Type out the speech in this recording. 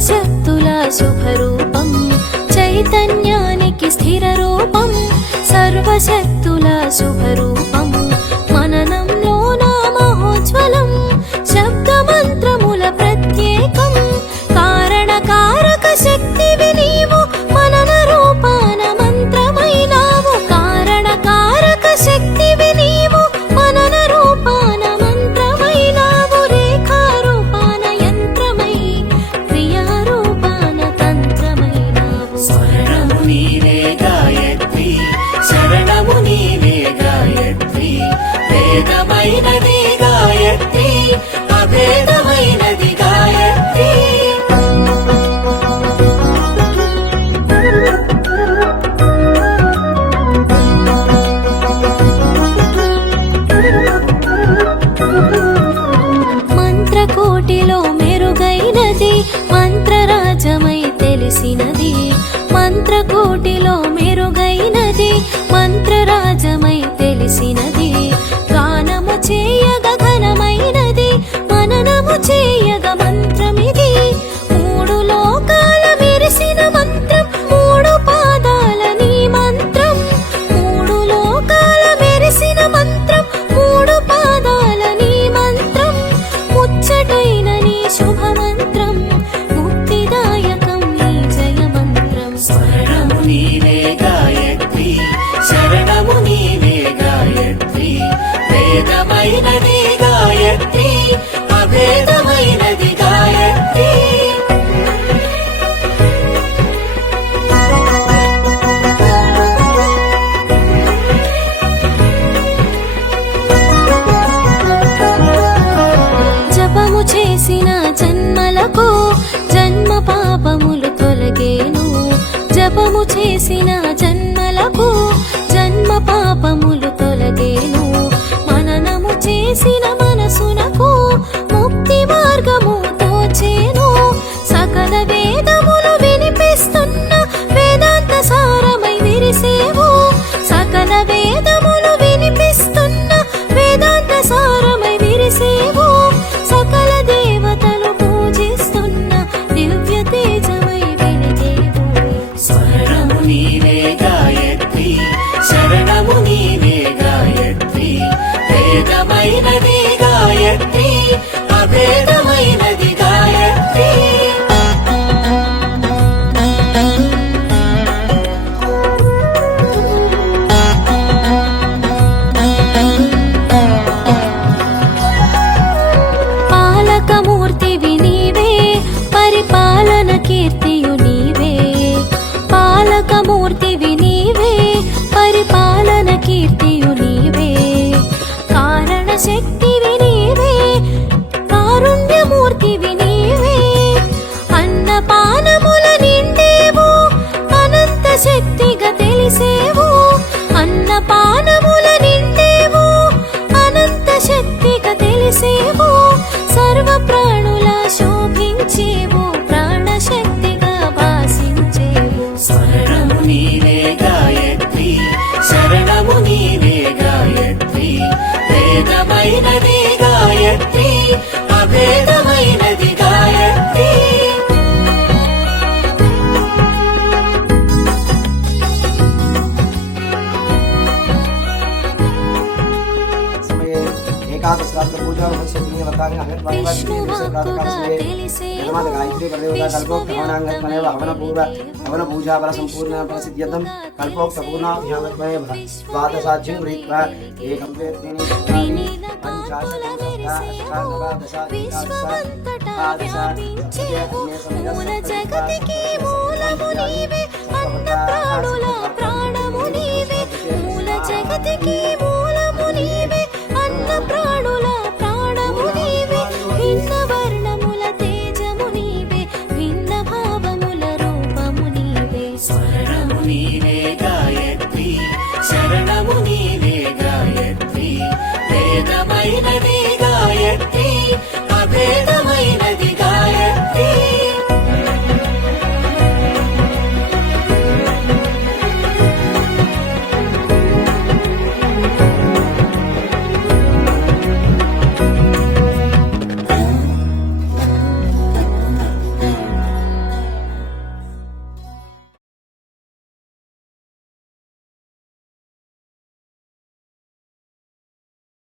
సర్వశక్తుల శుభరూపం చైతన్యానికి స్థిర రూపం సర్వశక్తుల శుభరూపం మననంలో నా మహోజ్వలం శబ్దమంత్రముల ప్రత్యేకం కారణకారక శక్తివి నీవు మనన రూపాన మంత్రమైనావు కారణకారక శక్తివి నీవు మనన రూపాన మంత్రమైనావు రేఖా రూపాన యంత్రమై క్రియారూపాన తంత్రమైనావు శరణము నీవే గాయత్రి శరణము నీవే గాయత్రి వేదమైనది గాయత్రి అభేదమైనది గాయత్రి మంత్రకోటిలో మెరుగైనది మంత్రరాజమై తెలిసినది మంత్రకోటిలో మెరుగైనది మంత్రరాజమై తెలిసినది గానము చేయగ ఘనమైనది మననము చేయగ మంత్రమిది మూడు లోకాల మెరిసిన మంత్రం మూడు పాదాల నీ మంత్రం మూడు లోకాల మెరిసిన మంత్రం మూడు పాదాల నీ మంత్రం ముచ్చటైన నీ శుభమంత్రం ముక్తిదాయకం నీ జయ మంత్రం శరణము నీవే గాయత్రి శరణము నీవే గాయత్రి వేదమైనది గాయత్రి అభేదమైనది గాయత్రి జపము చేసిన జన్మలకు జన్మ పాపములు తొలగేను జపము చేసిన జన్మలకు జన్మ పాపములు తొలగేను మననము చేసిన మనసునకు ముక్తి మార్గము తోచేను సకల వేదములు వినిపిస్తున్న వేదాంత సారమై విరిసేవు సకల వేదములు వినిపిస్తున్న వేదాంత సారమై విరిసేవు సకల దేవతలు పూజిస్తున్న దివ్య తేజమై వెలిగేవు శరణము నీవే గాయత్రి శరణము నీవే గాయత్రి వేదమైనది గాయత్రి అభేదమైనది గాయత్రి పాలకమూర్తివి నీవే పరిపాలన కీర్తియు నీవే పాలకమూర్తివి నీవే పరిపాలన కీర్తియు నీవే కారణ శక్తివి నీవే కారుణ్యమూర్తివి నీవే అన్నపానముల నిండేవు అనంత శక్తిగా తెలిసేవు అన్నపానముల నిండేవు అనంత శక్తిగా తెలిసేవు సర్వ ప్రాణుల శోభించేవు ప్రాణశక్తిగా భాసించేవు శరణము నీవే గాయత్రి శరణము నీవే గాయత్రి వేదమైనది గాయత్రి అభేదమైనది గాయత్రి एकादश पूजा भविष्य बताएंगे हमें गायत्री प्रदेवता कल्पोक्त हवनांगत्मने हवन पूर्व हवन पूजा बल संपूर्ण प्रसिद्ध्यर्थम कल्पोक्त पूर्णाध्यात्मने द्वादशाज्यं गृहीत्वा एकं वेत्तिनि మూల జగతికి మూలము నీవే అన్న ప్రాణుల ప్రాణము నీవే మూల జగతికి మూలము నీవే అన్న ప్రాణుల ప్రాణము నీవే భిన్న వర్ణముల తేజము నీవే భిన్న భావముల రూపము నీవే శరణము నీవే గాయత్రి శరణము నీవే గాయత్రి వేదమైనది గాయత్రి అభేద